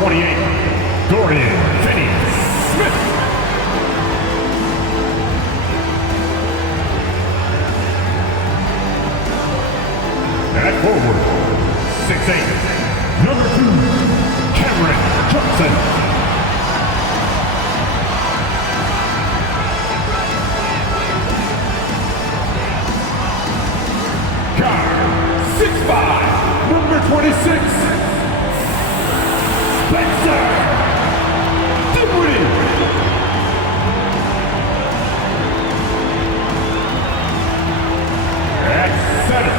28, Dorian Finney-Smith. At forward, 6'8", number 2, Cameron Johnson. Guard, 6'5", number 26, Spencer Dinwiddie. At center,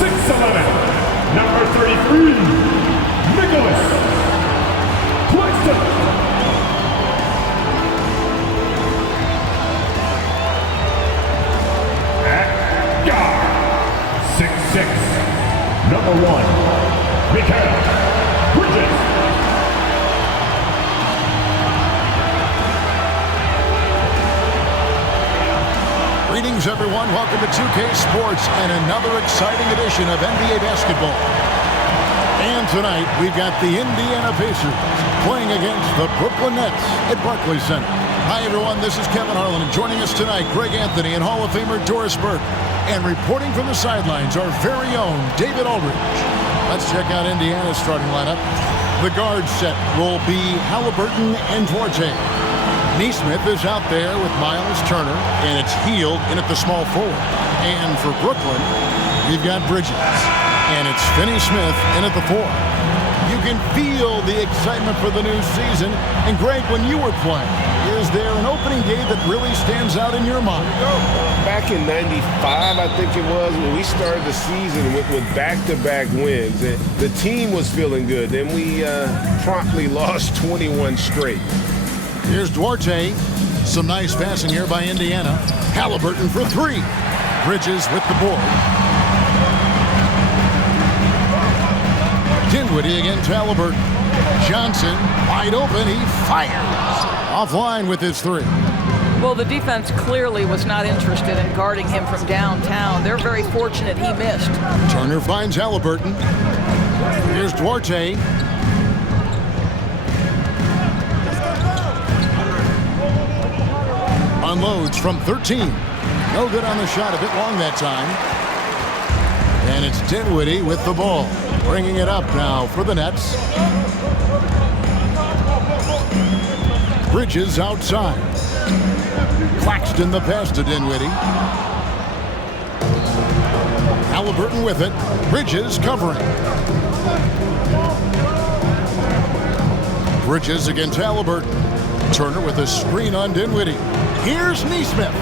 6'11", number 33, Nicholas Claxton. At guard, 6'6", number 1, Mikal Bridges. Greetings, everyone. Welcome to 2K Sports and another exciting edition of NBA basketball. And tonight, we've got the Indiana Pacers playing against the Brooklyn Nets at Barclays Center. Hi, everyone. This is Kevin Harlan, and joining us tonight, Greg Anthony and Hall of Famer Doris Burke. And reporting from the sidelines, our very own David Aldridge. Let's check out Indiana's starting lineup. The guard set will be Halliburton and Duarte. Nesmith is out there with Miles Turner, and it's Hield in at the small forward. And for Brooklyn, we've got Bridges, and it's Finney-Smith in at the 4. You can feel the excitement for the new season. And Greg, when you were playing, is there an opening day that really stands out in your mind? Back in '95, I think it was, when we started the season with back-to-back wins, the team was feeling good. Then we promptly lost 21 straight. Here's Duarte. Some nice passing here by Indiana. Halliburton for 3. Bridges with the board. Dinwiddie against Halliburton. Johnson wide open. He fires. Offline with his 3. Well, the defense clearly was not interested in guarding him from downtown. They're very fortunate he missed. Turner finds Halliburton. Here's Duarte. Unloads from 13. No good on the shot, a bit long that time. And it's Dinwiddie with the ball. Bringing it up now for the Nets. Bridges outside. Claxton the pass to Dinwiddie. Halliburton with it. Bridges covering. Bridges against Halliburton. Turner with a screen on Dinwiddie. Here's Nesmith.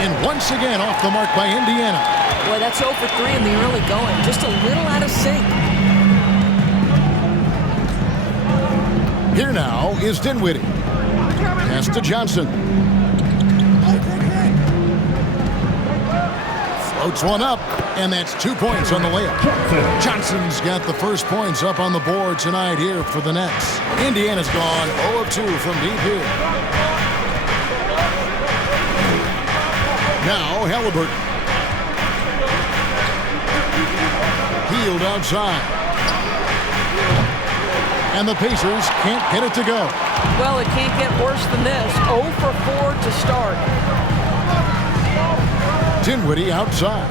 And once again off the mark by Indiana. Boy, that's 0 for 3 in the early going. Just a little out of sync. Here now is Dinwiddie. Pass to Johnson. Floats one up, and that's 2 points on the layup. Johnson's got the first points up on the board tonight here for the Nets. Indiana's gone 0 of 2 from deep here. Now Halliburton. Hield outside. And the Pacers can't get it to go. Well, it can't get worse than this. 0 for 4 to start. Dinwiddie outside.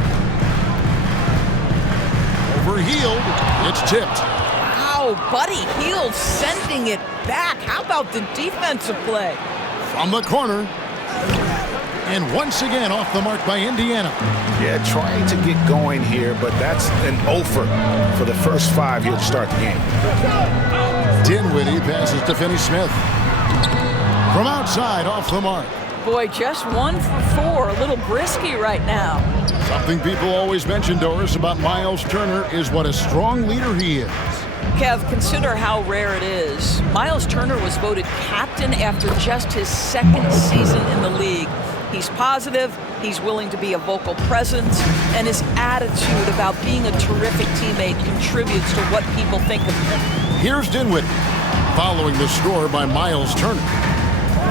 Over Hield. It's tipped. Wow, Buddy Hield sending it back. How about the defensive play? From the corner. And once again off the mark by Indiana. Yeah, trying to get going here, but that's an offer for the first 5 here to start the game. Dinwiddie passes to Finney-Smith. From outside, off the mark. Boy, just 1 for 4. A little brisky right now. Something people always mention, Doris, about Miles Turner is what a strong leader he is. Kev, consider how rare it is. Miles Turner was voted captain after just his 2nd season in the league. He's positive, he's willing to be a vocal presence, and his attitude about being a terrific teammate contributes to what people think of him. Here's Dinwiddie, following the score by Miles Turner.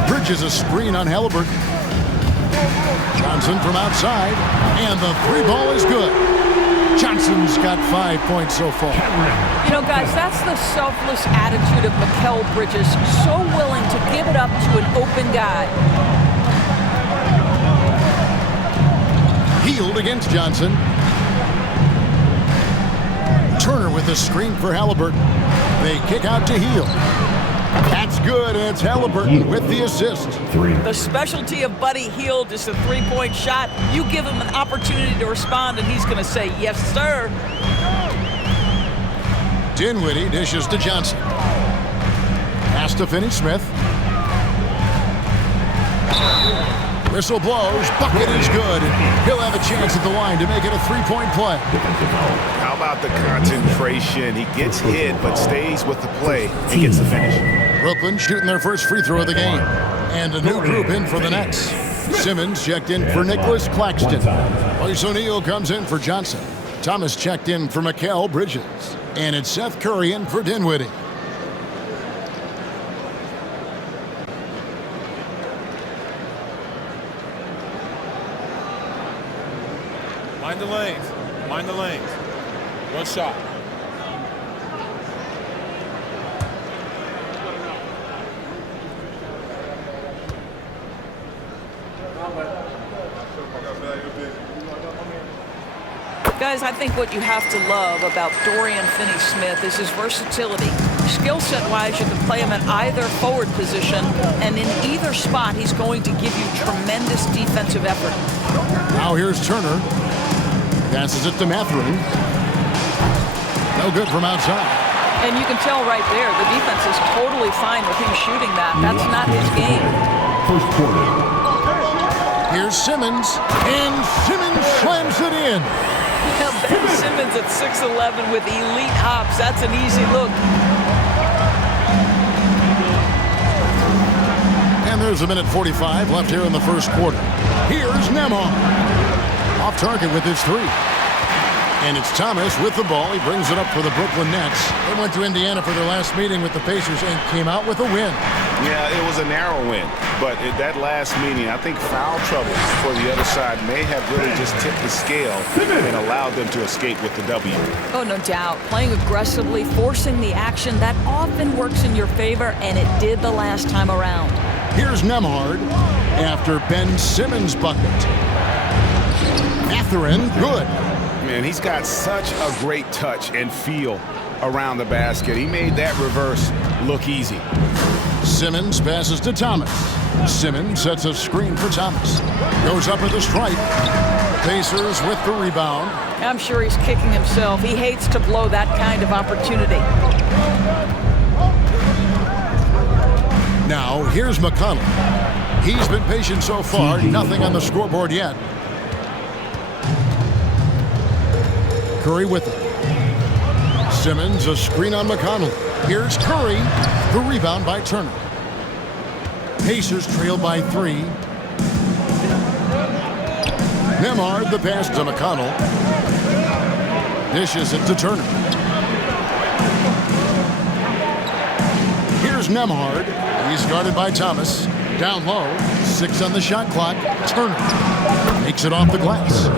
Bridges a screen on Halliburton. Johnson from outside, and the 3 ball is good. Johnson's got 5 points so far. You know, guys, that's the selfless attitude of Mikal Bridges. So willing to give it up to an open guy. Hield against Johnson. Turner with the screen for Halliburton. They kick out to Hield. That's good, and it's Halliburton with the assist. The specialty of Buddy Hield is a three-point shot. You give him an opportunity to respond, and he's going to say, yes, sir. Dinwiddie dishes to Johnson. Pass to Finney-Smith. Whistle blows. Bucket is good. He'll have a chance at the line to make it a three-point play. How about the concentration? He gets hit, but stays with the play and gets the finish. Brooklyn shooting their first free throw of the game. And a new group in for the Nets. Simmons checked in for Nicholas Claxton. Royce O'Neal comes in for Johnson. Thomas checked in for Mikal Bridges. And it's Seth Curry in for Dinwiddie. Mind the lanes. Mind the lanes. One shot. Guys, I think what you have to love about Dorian Finney-Smith is his versatility. Skill set-wise, you can play him at either forward position, and in either spot, he's going to give you tremendous defensive effort. Now here's Turner. Passes it to Mathurin. No good from outside. And you can tell right there, the defense is totally fine with him shooting that. That's not his game. First quarter. Here's Simmons, and Simmons slams it in. Ben Simmons at 6'11" with elite hops. That's an easy look. And there's a minute 45 left here in the first quarter. Here's Nembhard. Off target with his three. And it's Thomas with the ball. He brings it up for the Brooklyn Nets. They went to Indiana for their last meeting with the Pacers and came out with a win. Yeah, it was a narrow win. But at that last meeting, I think foul trouble for the other side may have really just tipped the scale and allowed them to escape with the W. Oh, no doubt. Playing aggressively, forcing the action, that often works in your favor, and it did the last time around. Here's Nembhard after Ben Simmons' bucket. Mathurin, good. Man, he's got such a great touch and feel around the basket. He made that reverse look easy. Simmons passes to Thomas. Simmons sets a screen for Thomas. Goes up at the stripe. Pacers with the rebound. I'm sure he's kicking himself. He hates to blow that kind of opportunity. Now, here's McConnell. He's been patient so far. Nothing on the scoreboard yet. Curry with it. Simmons, a screen on McConnell. Here's Curry. The rebound by Turner. Pacers trail by 3. Nembhard, the pass to McConnell. Dishes it to Turner. Here's Nembhard. He's guarded by Thomas. Down low. 6 on the shot clock. Turner makes it off the glass.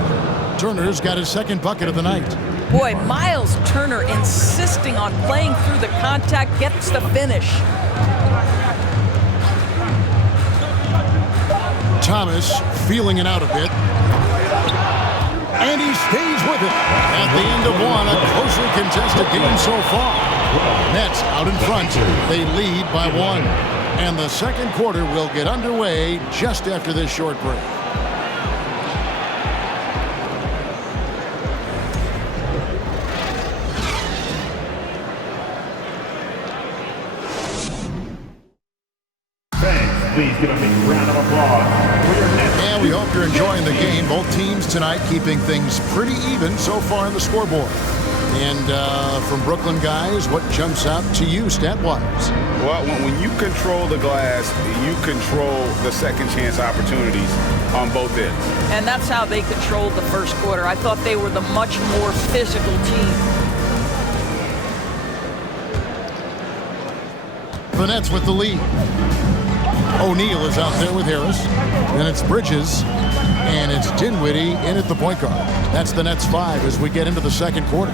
Turner's got his second bucket of the night. Boy, Miles Turner insisting on playing through the contact, gets the finish. Thomas feeling it out a bit. And he stays with it. At the end of one, a closely contested game so far. Nets out in front. They lead by 1. And the second quarter will get underway just after this short break. Please give a big round of applause for your Nets. And we hope you're enjoying the game. Both teams tonight keeping things pretty even so far on the scoreboard. And from Brooklyn guys, what jumps out to you stat-wise? Well, when you control the glass, you control the second chance opportunities on both ends. And that's how they controlled the first quarter. I thought they were the much more physical team. The Nets with the lead. O'Neal is out there with Harris. Then it's Bridges. And it's Dinwiddie in at the point guard. That's the Nets 5 as we get into the second quarter.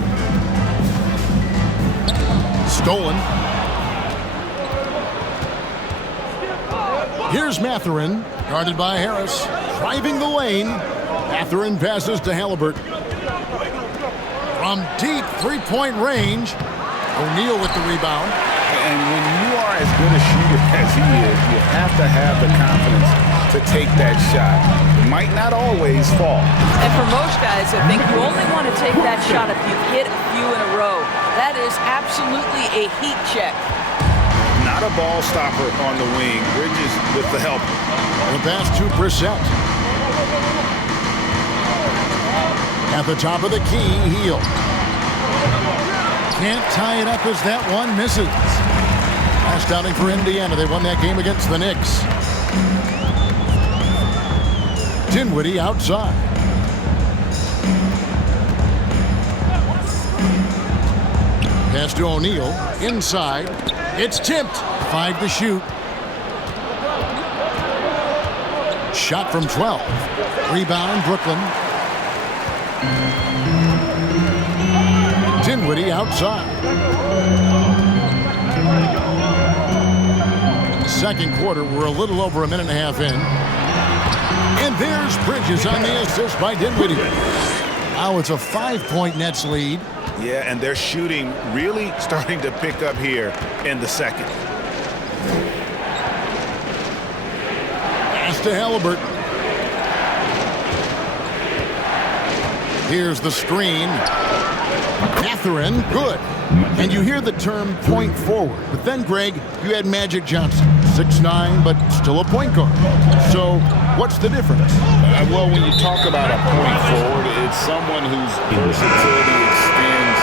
Stolen. Here's Mathurin, guarded by Harris. Driving the lane. Mathurin passes to Halliburton. From deep three-point range, O'Neal with the rebound. And when you are as good a shooter as he is, you have to have the confidence to take that shot. It might not always fall. And for most guys, I think you only want to take that shot if you've hit a few in a row. That is absolutely a heat check. Not a ball stopper on the wing. Bridges with the help. The pass to Brissett. At the top of the key, Hield. Can't tie it up as that one misses. Last outing for Indiana. They won that game against the Knicks. Dinwiddie outside. Pass to O'Neal. Inside. It's tipped. 5 to shoot. Shot from 12. Rebound, Brooklyn. Dinwiddie outside. Second quarter, we're a little over a minute and a half in. And there's Bridges on the assist by Dinwiddie. Now it's a 5-point Nets lead. Yeah, and they're shooting really starting to pick up here in the second. Pass to Halliburton. Here's the screen. Mathurin, good. And you hear the term point forward. But then, Greg, you had Magic Johnson. 6'9", but still a point guard. So what's the difference? Well, when you talk about a point forward, it's someone whose versatility extends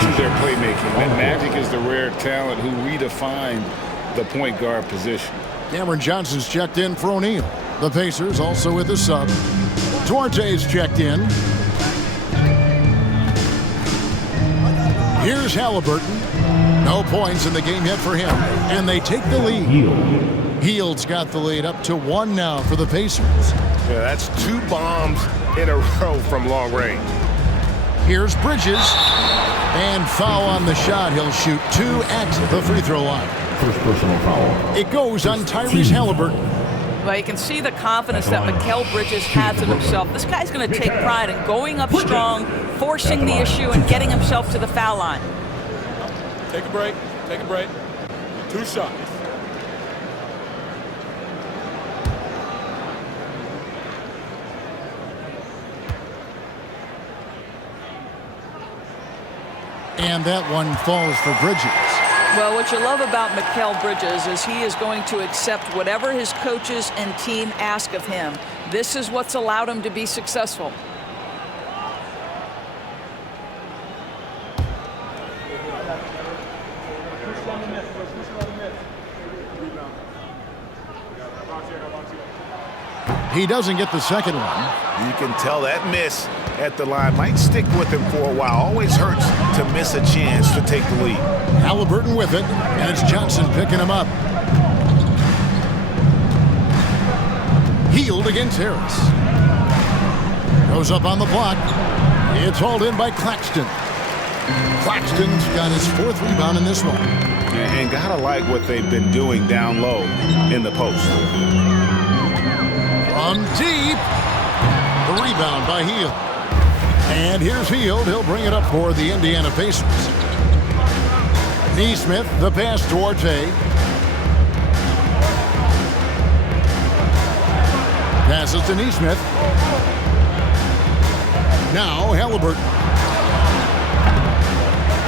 to their playmaking. And Magic is the rare talent who redefined the point guard position. Cameron Johnson's checked in for O'Neal. The Pacers also with a sub. Duarte's checked in. Here's Halliburton. No points in the game yet for him. And they take the lead. Hield's got the lead up to 1 now for the Pacers. Yeah, that's 2 bombs in a row from long range. Here's Bridges. And foul on the shot. He'll shoot 2 at the free throw line. First personal foul. It goes on Tyrese Halliburton. Well, you can see the confidence that Mikal Bridges has in himself. This guy's going to take pride in going up strong, forcing the issue, and getting himself to the foul line. Take a break. Take a break. 2 shots. And that one falls for Bridges. Well, what you love about Mikal Bridges is he is going to accept whatever his coaches and team ask of him. This is what's allowed him to be successful. He doesn't get the second one. You can tell that miss at the line might stick with him for a while. Always hurts to miss a chance to take the lead. Halliburton with it, and it's Johnson picking him up. Hield against Harris. Goes up on the block. It's hauled in by Claxton. Claxton's got his 4th rebound in this one. And gotta like what they've been doing down low in the post. From deep. The rebound by Hield. And here's Hield. He'll bring it up for the Indiana Pacers. Nesmith, the pass to Duarte. Passes to Nesmith. Now Halliburton.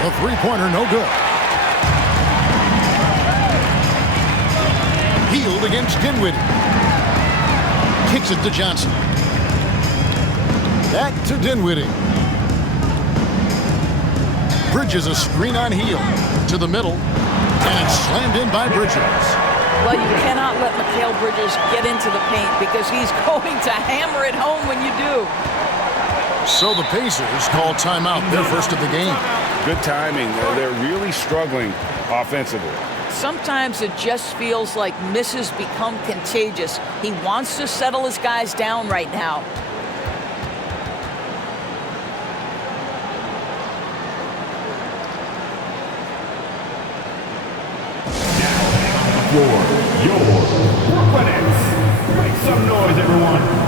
The three-pointer, no good. Hield against Dinwiddie. Kicks it to Johnson. Back to Dinwiddie. Bridges a screen on Hield. To the middle. And it's slammed in by Bridges. Well, you cannot let Mikal Bridges get into the paint because he's going to hammer it home when you do. So the Pacers call timeout, their first of the game. Good timing. They're really struggling offensively. Sometimes it just feels like misses become contagious. He wants to settle his guys down right now. Floor, your Brooklyn Nets. Make some noise, everyone.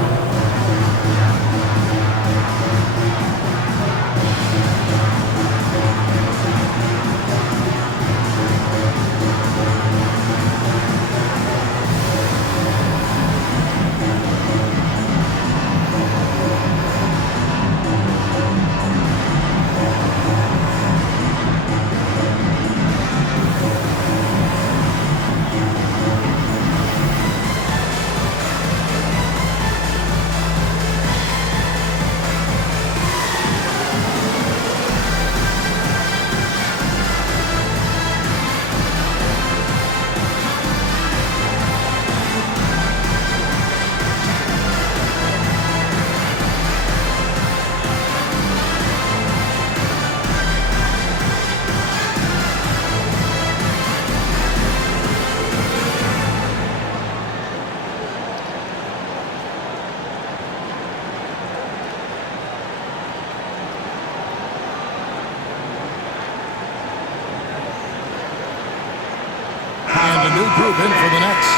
Group in for the Nets.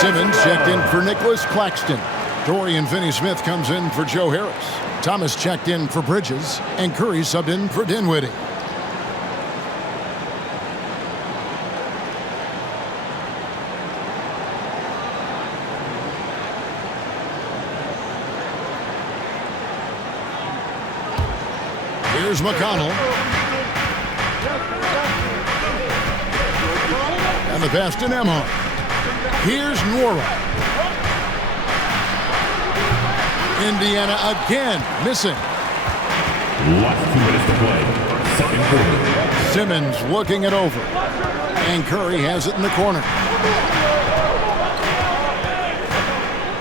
Simmons checked in for Nicholas Claxton. Dorian Finney-Smith comes in for Joe Harris. Thomas checked in for Bridges. And Curry subbed in for Dinwiddie. Here's McConnell. And the pass to Nembhard. Here's Nwora. Indiana again missing. Last 2 minutes to play. Second quarter. Simmons looking it over. And Curry has it in the corner.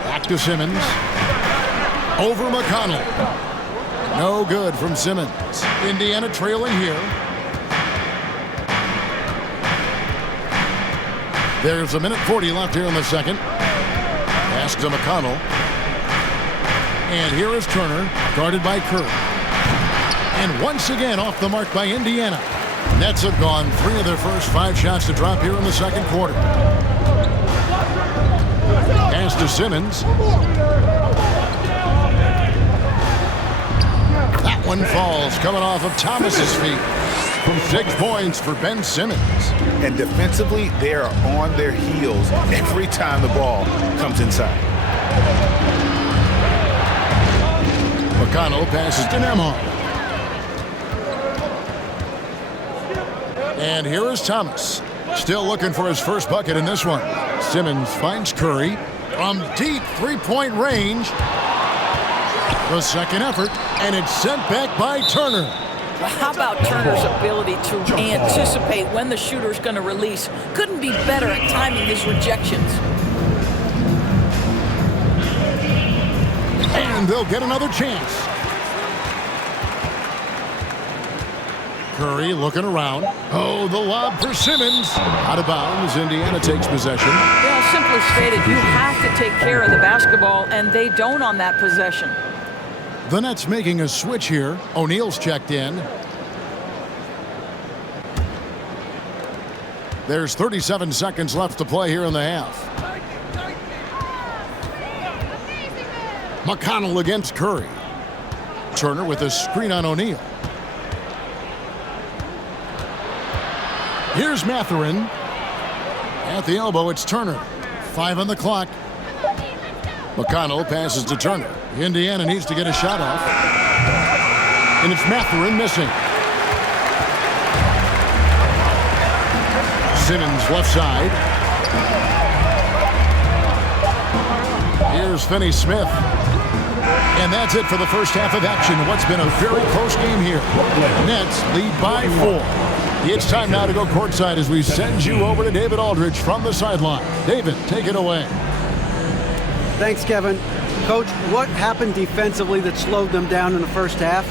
Back to Simmons. Over McConnell. No good from Simmons. Indiana trailing here. There's 1:40 left here in the second. Pass to McConnell. And here is Turner, guarded by Curry. And once again off the mark by Indiana. Nets have gone 3 of their first 5 shots to drop here in the second quarter. Pass to Simmons. That one falls, coming off of Thomas's feet. 6 points for Ben Simmons. And defensively, they are on their heels every time the ball comes inside. McConnell passes to Nembhard. And here is Thomas. Still looking for his first bucket in this one. Simmons finds Curry from deep 3-point range. The second effort, and it's sent back by Turner. How about Turner's ability to anticipate when the shooter's going to release? Couldn't be better at timing his rejections. And they'll get another chance. Curry looking around. Oh, the lob for Simmons. Out of bounds. Indiana takes possession. Well, simply stated, you have to take care of the basketball, and they don't on that possession. The Nets making a switch here. O'Neal's checked in. There's 37 seconds left to play here in the half. McConnell against Curry. Turner with a screen on O'Neal. Here's Mathurin. At the elbow, it's Turner. 5 on the clock. McConnell passes to Turner. Indiana needs to get a shot off. And it's Mathurin missing. Simmons left side. Here's Finney-Smith. And that's it for the first half of action. What's been a very close game here. Nets lead by 4. It's time now to go courtside as we send you over to David Aldridge from the sideline. David, take it away. Thanks, Kevin. Coach, what happened defensively that slowed them down in the first half?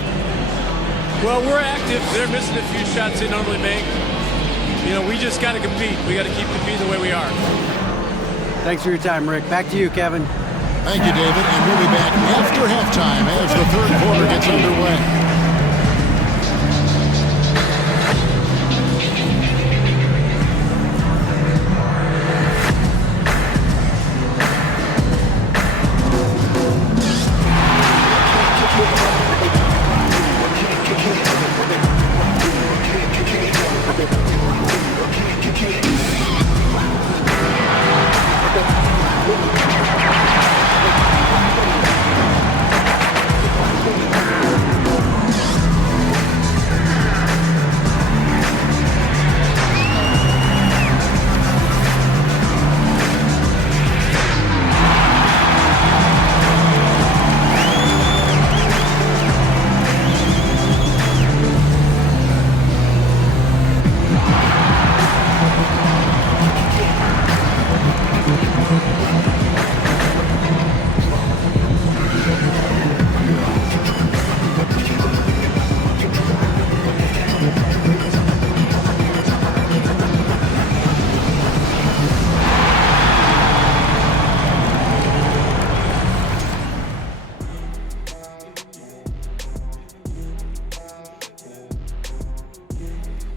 Well, we're active. They're missing a few shots they normally make. You know, we just got to compete. We got to keep competing the way we are. Thanks for your time, Rick. Back to you, Kevin. Thank you, David. And we'll be back after halftime as the third quarter gets underway.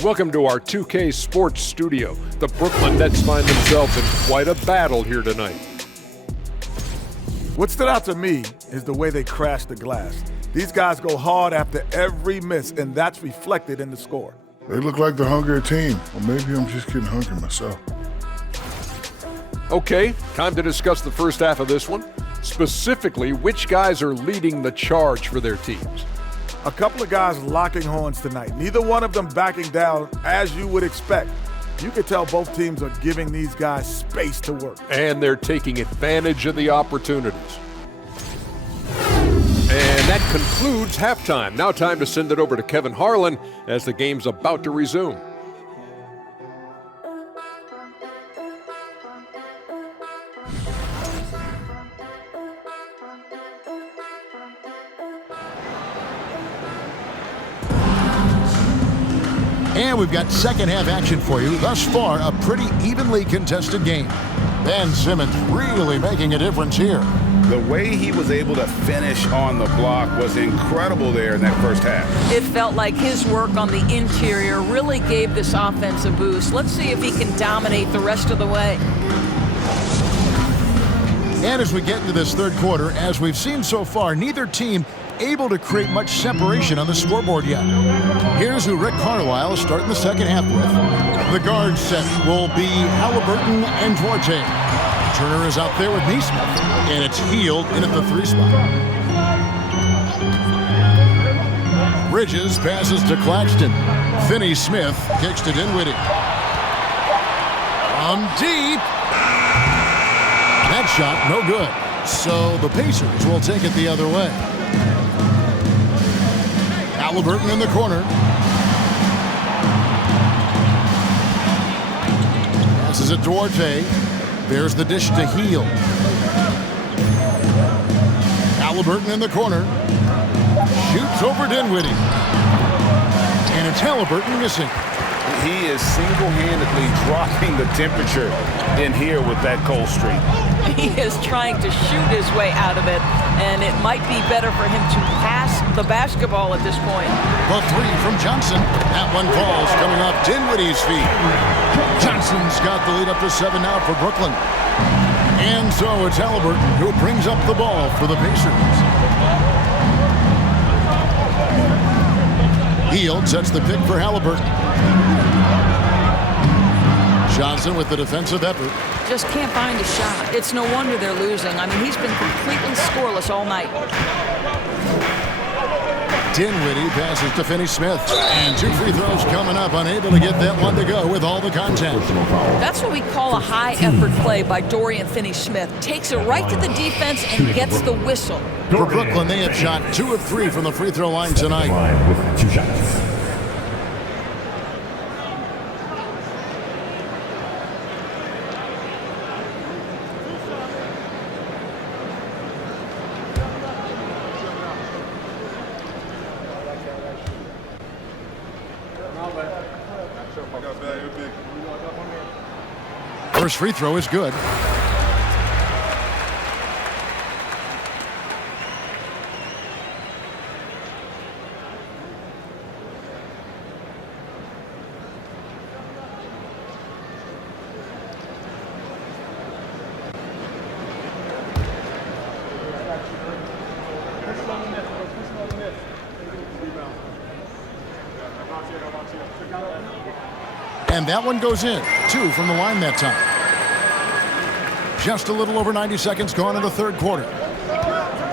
Welcome to our 2K Sports Studio. The Brooklyn Nets find themselves in quite a battle here tonight. What stood out to me is the way they crashed the glass. These guys go hard after every miss, and that's reflected in the score. They look like the hungrier team, or maybe I'm just getting hungry myself. Okay, time to discuss the first half of this one. Specifically, which guys are leading the charge for their teams? A couple of guys locking horns tonight. Neither one of them backing down as you would expect. You could tell both teams are giving these guys space to work. And they're taking advantage of the opportunities. And that concludes halftime. Now time to send it over to Kevin Harlan as the game's about to resume. And we've got second half action for you. Thus far, a pretty evenly contested game. Ben Simmons really making a difference here. The way he was able to finish on the block was incredible there in that first half. It felt like his work on the interior really gave this offense a boost. Let's see if he can dominate the rest of the way. And as we get into this third quarter, as we've seen so far, neither team able to create much separation on the scoreboard yet. Here's who Rick Carlisle is starting the second half with. The guard set will be Halliburton and Duarte. Turner is out there with Nesmith, and it's Hield in at the 3 spot. Bridges passes to Claxton. Finney-Smith kicks to Dinwiddie. From deep. That shot, no good. So the Pacers will take it the other way. Halliburton in the corner. Passes it Duarte. There's the dish to Hield. Halliburton in the corner. Shoots over Dinwiddie. And it's Halliburton missing. He is single-handedly dropping the temperature in here with that cold streak. He is trying to shoot his way out of it, and it might be better for him to pass the basketball at this point. The 3 from Johnson. That one falls, coming off Dinwiddie's feet. Johnson's got the lead up to 7 now for Brooklyn. And so it's Halliburton who brings up the ball for the Pacers. Hield sets the pick for Halliburton. Johnson with the defensive effort. Just can't find a shot. It's no wonder they're losing. I mean, he's been completely scoreless all night. Dinwiddie passes to Finney-Smith. And 2 free throws coming up, unable to get that one to go with all the contact. That's what we call a high-effort play by Dorian Finney-Smith. Takes it right to the defense and gets the whistle. For Brooklyn, they have shot 2 of 3 from the free throw line tonight. With 2 shots. I got bad, you're big. First free throw is good. And that one goes in. 2 from the line that time. Just a little over 90 seconds gone in the third quarter.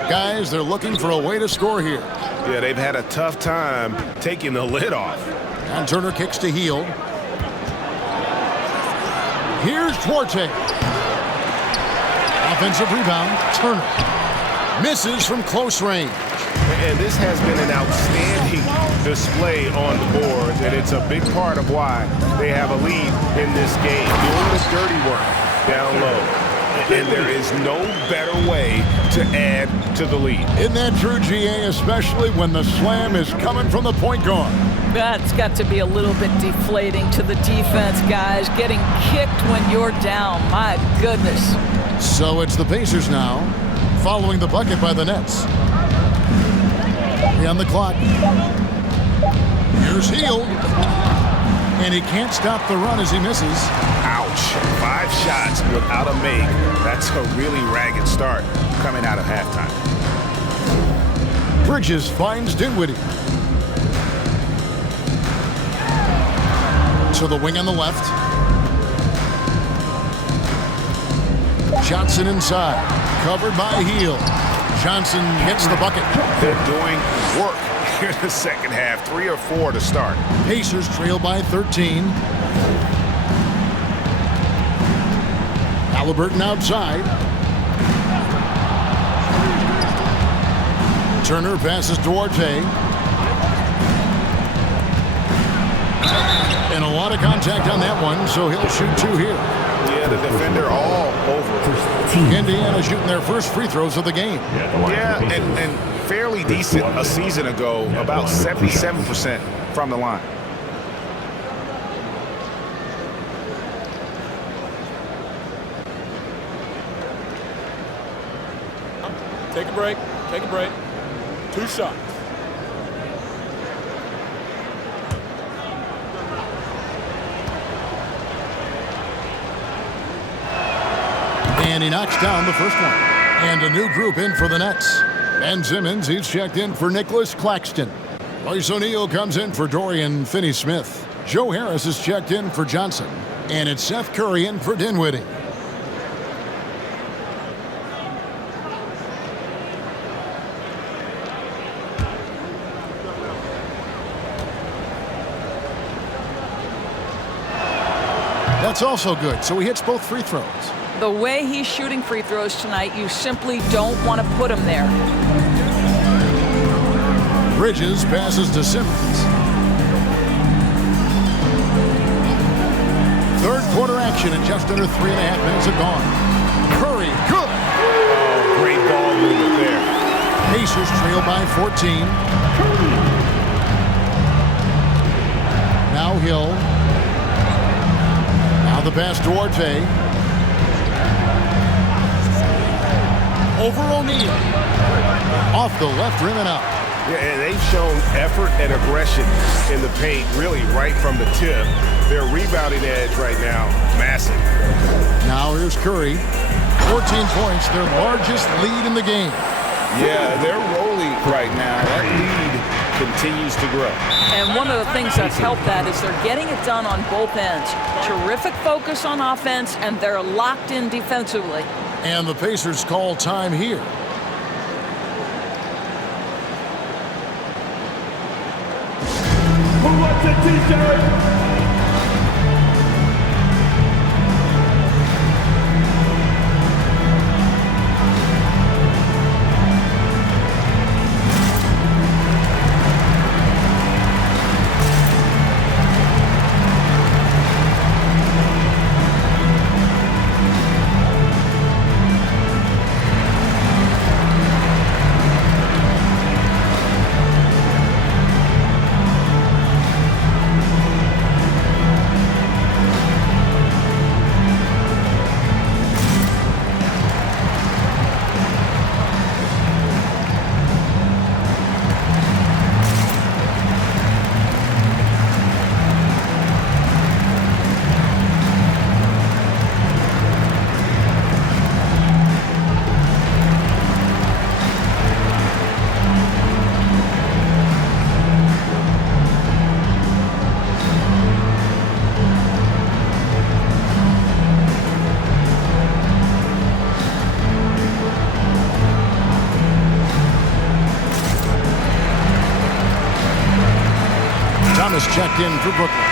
Guys, they're looking for a way to score here. Yeah, they've had a tough time taking the lid off. And Turner kicks to Hield. Here's Duarte. Offensive rebound. Turner misses from close range. And this has been an outstanding display on the boards, and it's a big part of why they have a lead in this game. Doing the dirty work down low. And there is no better way to add to the lead. Isn't that true, GA, especially when the slam is coming from the point guard? That's got to be a little bit deflating to the defense, guys. Getting kicked when you're down. My goodness. So it's the Pacers now, following the bucket by the Nets. 3 on the clock. Here's Hield. And he can't stop the run as he misses. Ouch. 5 shots without a make. That's a really ragged start coming out of halftime. Bridges finds Dinwiddie. To the wing on the left. Johnson inside. Covered by Hield. Johnson hits the bucket. They're doing work here in the second half. 3 or 4 to start. Pacers trail by 13. Halliburton outside. Turner passes Duarte. And a lot of contact on that one, so he'll shoot 2 here. Yeah, the defender all over. Indiana shooting their first free throws of the game. Yeah, and fairly decent a season ago, about 77% from the line. Take a break. Take a break. 2 shots. And he knocks down the first one. And a new group in for the Nets. Ben Simmons, he's checked in for Nicholas Claxton. Royce O'Neal comes in for Dorian Finney-Smith. Joe Harris is checked in for Johnson. And it's Seth Curry in for Dinwiddie. That's also good, so he hits both free throws. The way he's shooting free throws tonight, you simply don't want to put him there. Bridges passes to Simmons. Third quarter action and just under 3.5 minutes have gone. Curry, good. Oh, great ball movement there. Pacers trail by 14. Now Hill. Now the pass Duarte. Over O'Neal. Off the left rim and out. Yeah, and they've shown effort and aggression in the paint, really right from the tip. Their rebounding edge right now, massive. Now here's Curry. 14 points, their largest lead in the game. Yeah, they're rolling right now. That lead continues to grow. And one of the things that's helped that is they're getting it done on both ends. Terrific focus on offense, and they're locked in defensively. And the Pacers call time here. Who wants a t-shirt? Harris checked in for Brooklyn.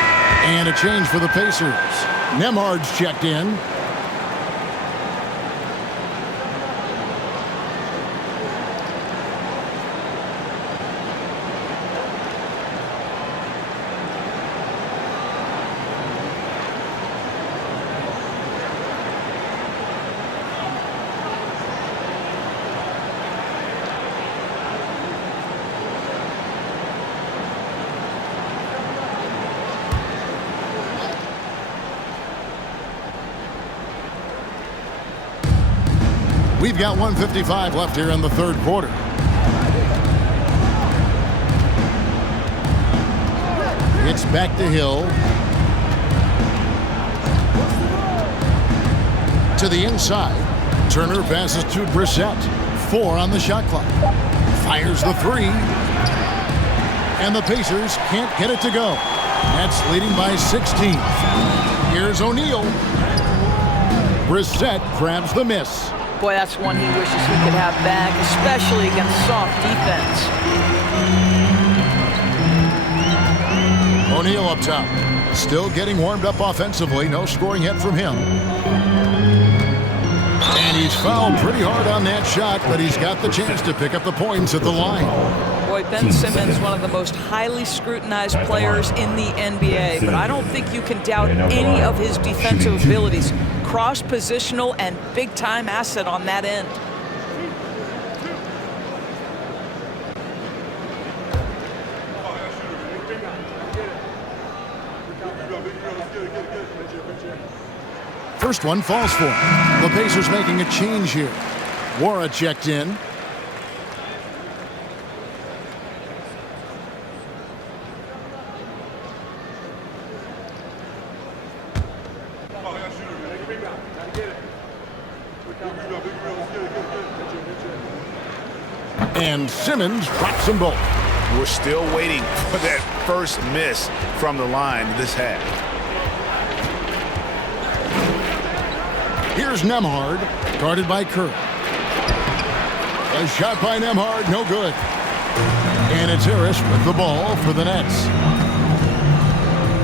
And a change for the Pacers. Nembhard's checked in. We've got 1:55 left here in the third quarter. It's back to Hill. To the inside. Turner passes to Brissett. 4 on the shot clock. Fires the 3. And the Pacers can't get it to go. Nets leading by 16. Here's O'Neal. Brissett grabs the miss. Boy, that's one he wishes he could have back, especially against soft defense. O'Neal up top. Still getting warmed up offensively. No scoring yet from him. And he's fouled pretty hard on that shot, but he's got the chance to pick up the points at the line. Boy, Ben Simmons, one of the most highly scrutinized players in the NBA, but I don't think you can doubt any of his defensive abilities. Cross-positional and big-time asset on that end. First one falls for him. The Pacers making a change here. Wara checked in. And Simmons drops them both. We're still waiting for that first miss from the line this half. Here's Nembhard, guarded by Curry. A shot by Nembhard, no good. And it's Harris with the ball for the Nets.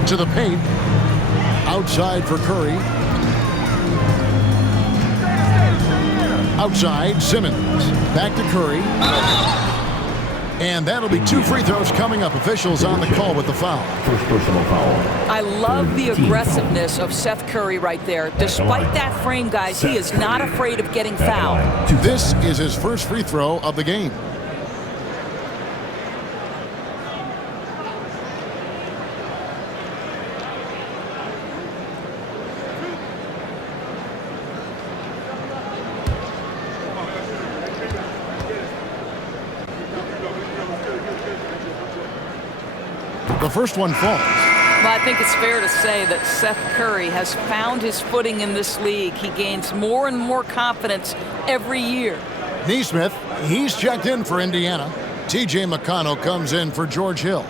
To the paint. Outside for Curry. Outside, Simmons. Back to Curry. And that'll be 2 free throws coming up. Officials on the call with the foul. First personal foul. I love the aggressiveness of Seth Curry right there. Despite that frame, guys, he is not afraid of getting fouled. This is his first free throw of the game. The first one falls. Well, I think it's fair to say that Seth Curry has found his footing in this league. He gains more and more confidence every year. Nesmith, he's checked in for Indiana. T.J. McConnell comes in for George Hill.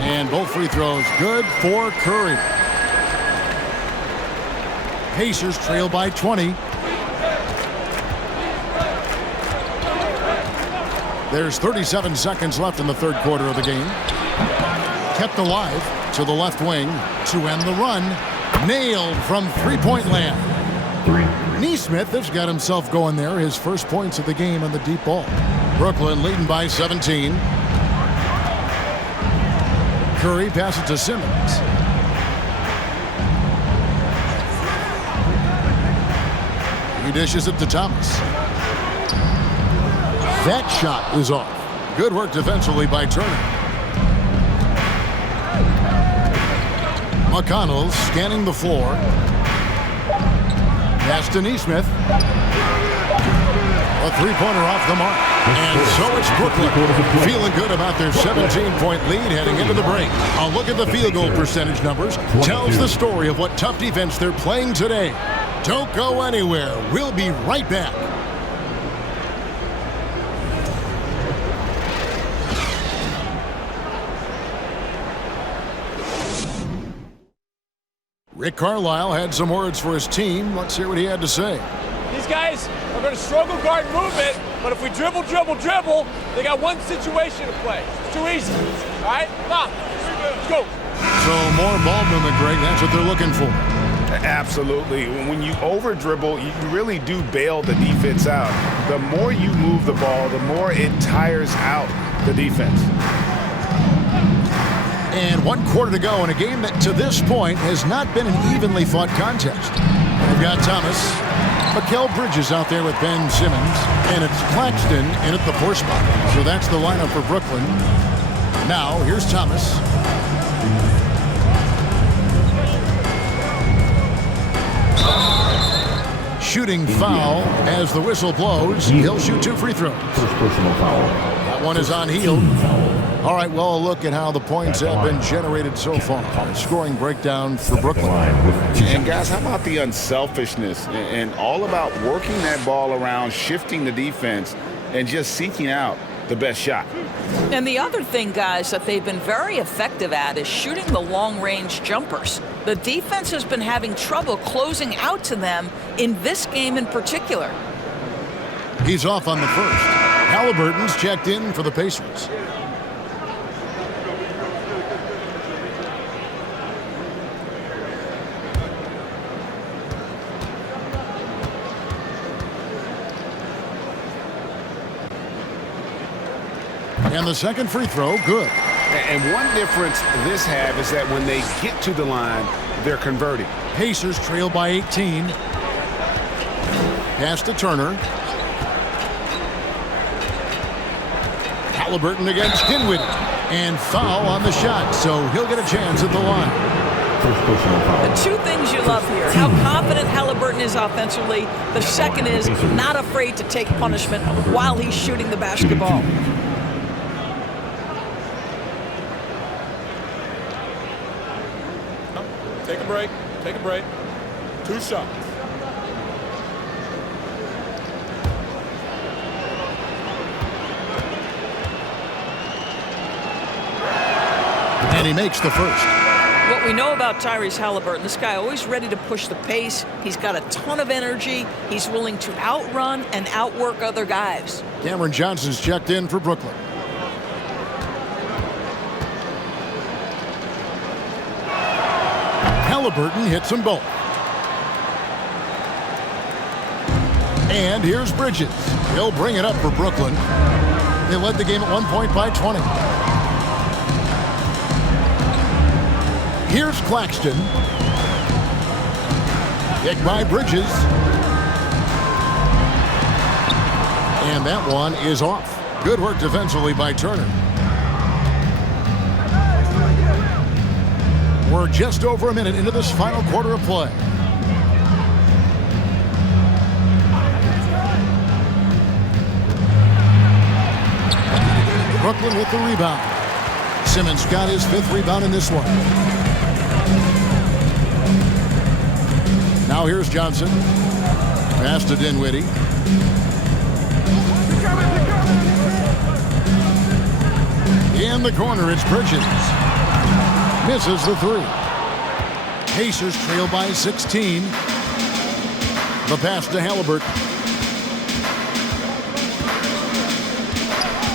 And both free throws good for Curry. Pacers trail by 20. There's 37 seconds left in the third quarter of the game. Kept alive to the left wing to end the run. Nailed from three-point land. Nesmith has got himself going there. His first points of the game on the deep ball. Brooklyn leading by 17. Curry passes to Simmons. He dishes it to Thomas. That shot is off. Good work defensively by Turner. McConnell scanning the floor. Pass to Nesmith. A three-pointer off the mark. And so it's Brooklyn feeling good about their 17-point lead heading into the break. A look at the field goal percentage numbers tells the story of what tough defense they're playing today. Don't go anywhere. We'll be right back. Rick Carlisle had some words for his team. Let's hear what he had to say. These guys are going to struggle guard movement, but if we dribble, they got one situation to play. It's too easy. All right? Come on. Let's go. So more ball movement, Greg. That's what they're looking for. Absolutely. When you over dribble, you really do bail the defense out. The more you move the ball, the more it tires out the defense. And 1 quarter to go in a game that to this point has not been an evenly fought contest. We've got Thomas, Mikal Bridges out there with Ben Simmons, and it's Claxton in at the 4 spot. So that's the lineup for Brooklyn. Now, here's Thomas. Shooting foul as the whistle blows. He'll shoot 2 free throws. First personal foul. That one is on Hield. All right, well, a look at how the points have been generated so far. Scoring breakdown for Brooklyn. And guys, how about the unselfishness and all about working that ball around, shifting the defense, and just seeking out the best shot. And the other thing, guys, that they've been very effective at is shooting the long-range jumpers. The defense has been having trouble closing out to them in this game in particular. He's off on the first. Halliburton's checked in for the Pacers. And the second free throw, good. And one difference this have is that when they get to the line, they're converting. Pacers trail by 18. Pass to Turner. Halliburton against Dinwiddie. And foul on the shot, so he'll get a chance at the line. First personal foul. The 2 things you love here, how confident Halliburton is offensively. The second is not afraid to take punishment while he's shooting the basketball. Take a break. 2 shots. And he makes the first. What we know about Tyrese Halliburton, this guy always ready to push the pace. He's got a ton of energy. He's willing to outrun and outwork other guys. Cameron Johnson's checked in for Brooklyn. Halliburton hits them both. And here's Bridges. He'll bring it up for Brooklyn. They led the game at 1 point by 20. Here's Claxton. Kick by Bridges. And that one is off. Good work defensively by Turner. We're just over a minute into this final quarter of play. Brooklyn with the rebound. Simmons got his 5th rebound in this one. Now here's Johnson. Pass to Dinwiddie. In the corner, it's Bridges. Misses the 3. Pacers trail by 16. The pass to Halliburton.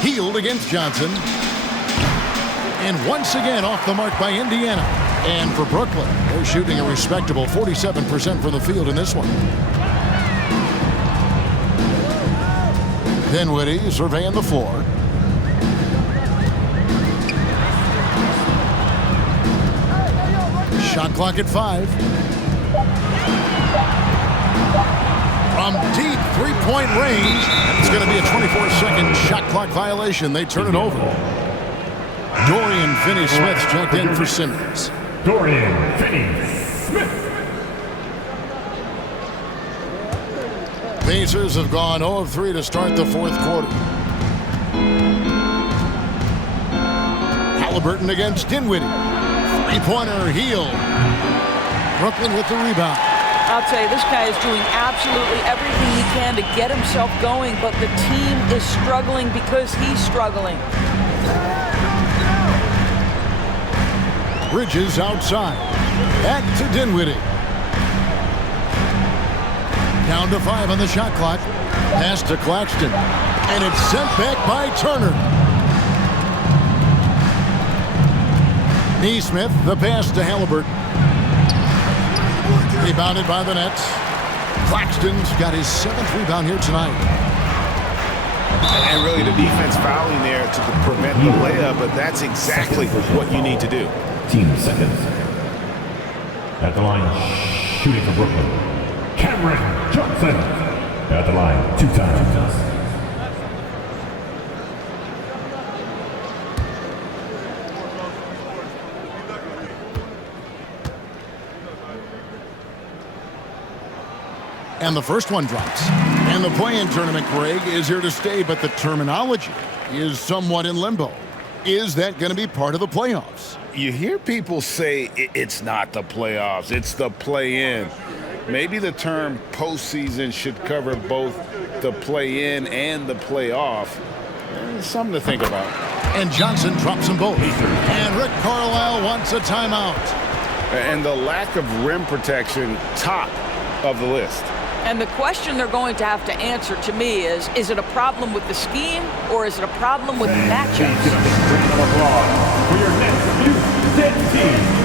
Hield against Johnson. And once again off the mark by Indiana. And for Brooklyn, they're shooting a respectable 47% from the field in this one. Dinwiddie surveying the floor. Shot clock at 5. From deep 3-point range, it's going to be a 24-second shot clock violation. They turn it over. Dorian Finney-Smith checked in for Simmons. Dorian Finney-Smith. Pacers have gone 0 of 3 to start the 4th quarter. Halliburton against Dinwiddie. 3-pointer, Hield. Brooklyn with the rebound. I'll tell you, this guy is doing absolutely everything he can to get himself going, but the team is struggling because he's struggling. Bridges outside. Back to Dinwiddie. Down to 5 on the shot clock. Pass to Claxton. And it's sent back by Turner. Neesmith, the pass to Halliburton. Rebounded by the Nets. Claxton's got his 7th rebound here tonight. And really the defense fouling there to prevent the layup, but that's exactly what you need to do. Team seconds. At the line, shooting for Brooklyn, Cameron Johnson. At the line, 2 times. And the first one drops. And the play-in tournament, Greg, is here to stay, but the terminology is somewhat in limbo. Is that going to be part of the playoffs? You hear people say it's not the playoffs, it's the play-in. Maybe the term postseason should cover both the play-in and the playoff. Something to think about. And Johnson drops them both. And Rick Carlisle wants a timeout. And the lack of rim protection, top of the list. And the question they're going to have to answer to me is it a problem with the scheme or is it a problem with matchups? For your next U10 team.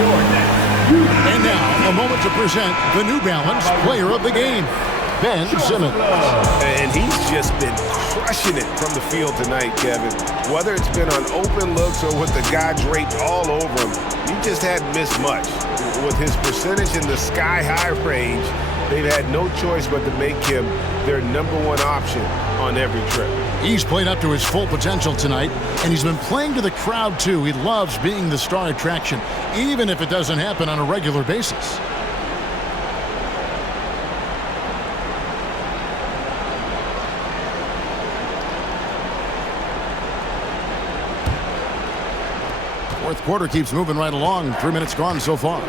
And now, a moment to present the New Balance Player of the Game, Ben Simmons. And he's just been crushing it from the field tonight, Kevin. Whether it's been on open looks or with the guy draped all over him, he just hadn't missed much. With his percentage in the sky-high range, they've had no choice but to make him their #1 option on every trip. He's played up to his full potential tonight, and he's been playing to the crowd, too. He loves being the star attraction, even if it doesn't happen on a regular basis. Fourth quarter keeps moving right along. 3 minutes gone so far.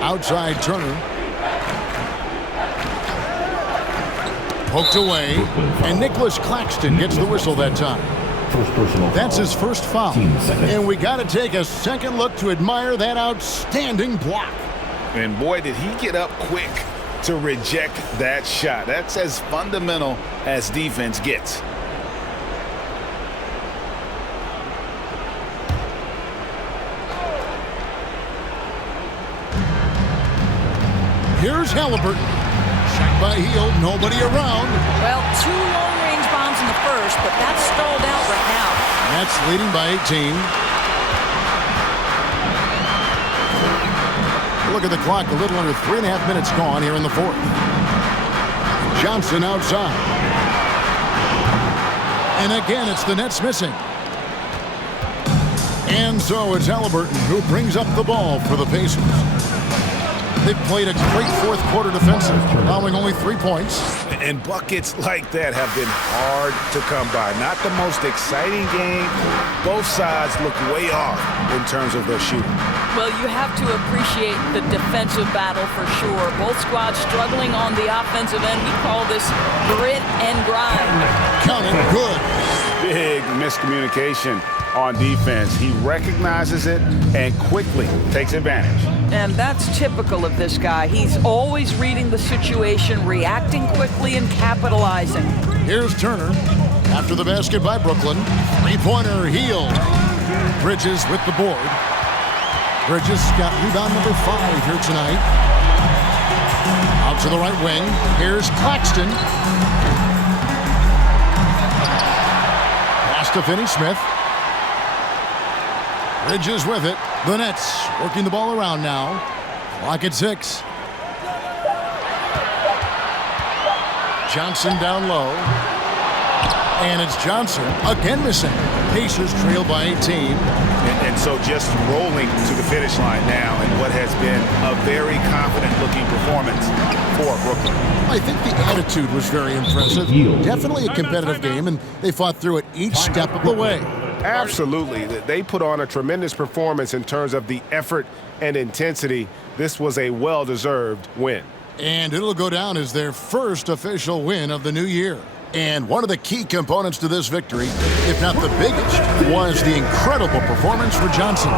Outside Turner. Poked away, and Nicholas Claxton gets the whistle that time. That's his first foul. And we got to take a second look to admire that outstanding block. And boy, did he get up quick to reject that shot. That's as fundamental as defense gets. Here's Halliburton. Shot by Hield, nobody around. Well, 2 long-range bombs in the first, but that's stalled out right now. That's leading by 18. Look at the clock, a little under 3.5 minutes gone here in the fourth. Johnson outside. And again, it's the Nets missing. And so it's Halliburton who brings up the ball for the Pacers. They've played a great fourth quarter defensive, allowing only 3 points. And buckets like that have been hard to come by. Not the most exciting game. Both sides look way off in terms of their shooting. Well, you have to appreciate the defensive battle for sure. Both squads struggling on the offensive end. We call this grit and grind. Count it, good. Big miscommunication on defense. He recognizes it and quickly takes advantage. And that's typical of this guy. He's always reading the situation, reacting quickly, and capitalizing. Here's Turner after the basket by Brooklyn. Three-pointer Hield. Bridges with the board. Bridges got rebound number 5 here tonight. Out to the right wing. Here's Claxton. Pass to Finney-Smith. Bridges with it. The Nets working the ball around now. Clock at 6. Johnson down low. And it's Johnson again missing. Pacers trail by 18. And so just rolling to the finish line now in what has been a very confident-looking performance for Brooklyn. I think the attitude was very impressive. Definitely a competitive game, and they fought through it each step of the way. Absolutely. They put on a tremendous performance in terms of the effort and intensity. This was a well-deserved win. And it'll go down as their first official win of the new year. And one of the key components to this victory, if not the biggest, was the incredible performance for Johnson.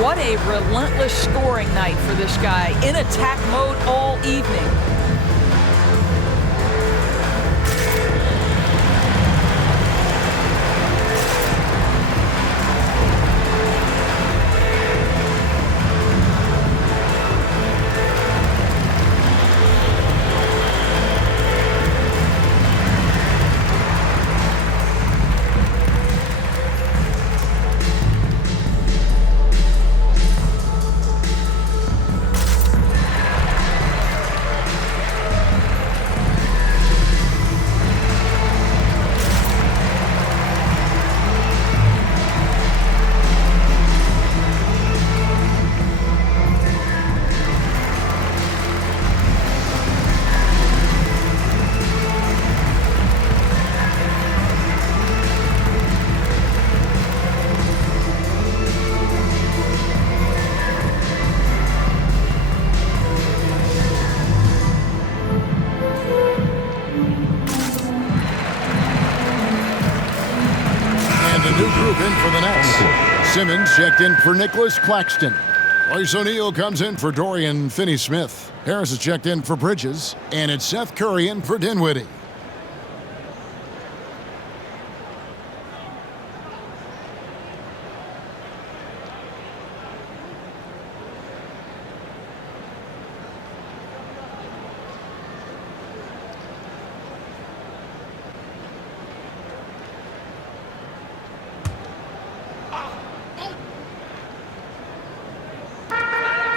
What a relentless scoring night for this guy. In attack mode all evening. Simmons checked in for Nicholas Claxton. Royce O'Neal comes in for Dorian Finney-Smith. Harris is checked in for Bridges. And it's Seth Curry in for Dinwiddie.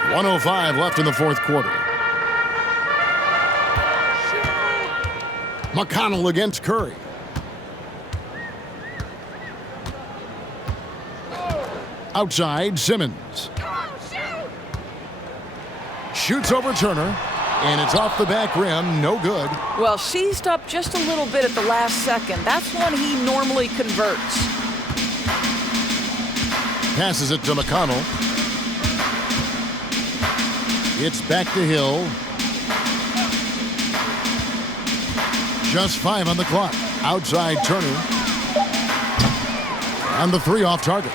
.105 left in the fourth quarter. McConnell against Curry. Outside, Simmons. Shoots over Turner, and it's off the back rim, no good. Well, seized up just a little bit at the last second. That's when he normally converts. Passes it to McConnell. It's back to Hill. Just 5 on the clock. Outside Turner. And the 3 off target.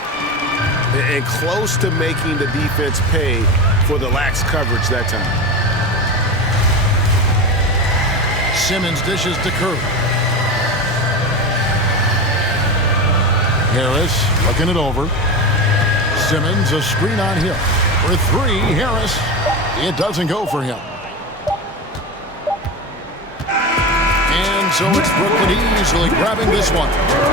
And close to making the defense pay for the lax coverage that time. Simmons dishes to Curry. Harris looking it over. Simmons a screen on Hill. For 3, Harris. It doesn't go for him. And so it's Brooklyn easily grabbing this one.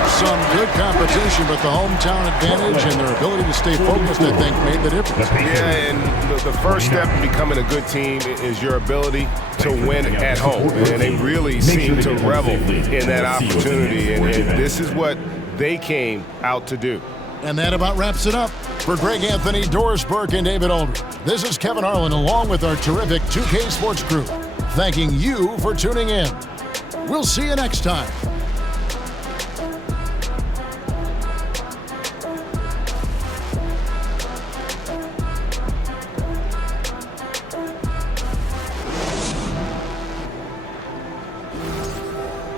Some good competition, but the hometown advantage and their ability to stay focused, I think, made the difference. Yeah, and the first step in becoming a good team is your ability to win at home. And they really seem to revel in that opportunity. And this is what they came out to do. And that about wraps it up. For Greg Anthony, Doris Burke, and David Aldridge, this is Kevin Harlan along with our terrific 2K Sports crew, thanking you for tuning in. We'll see you next time.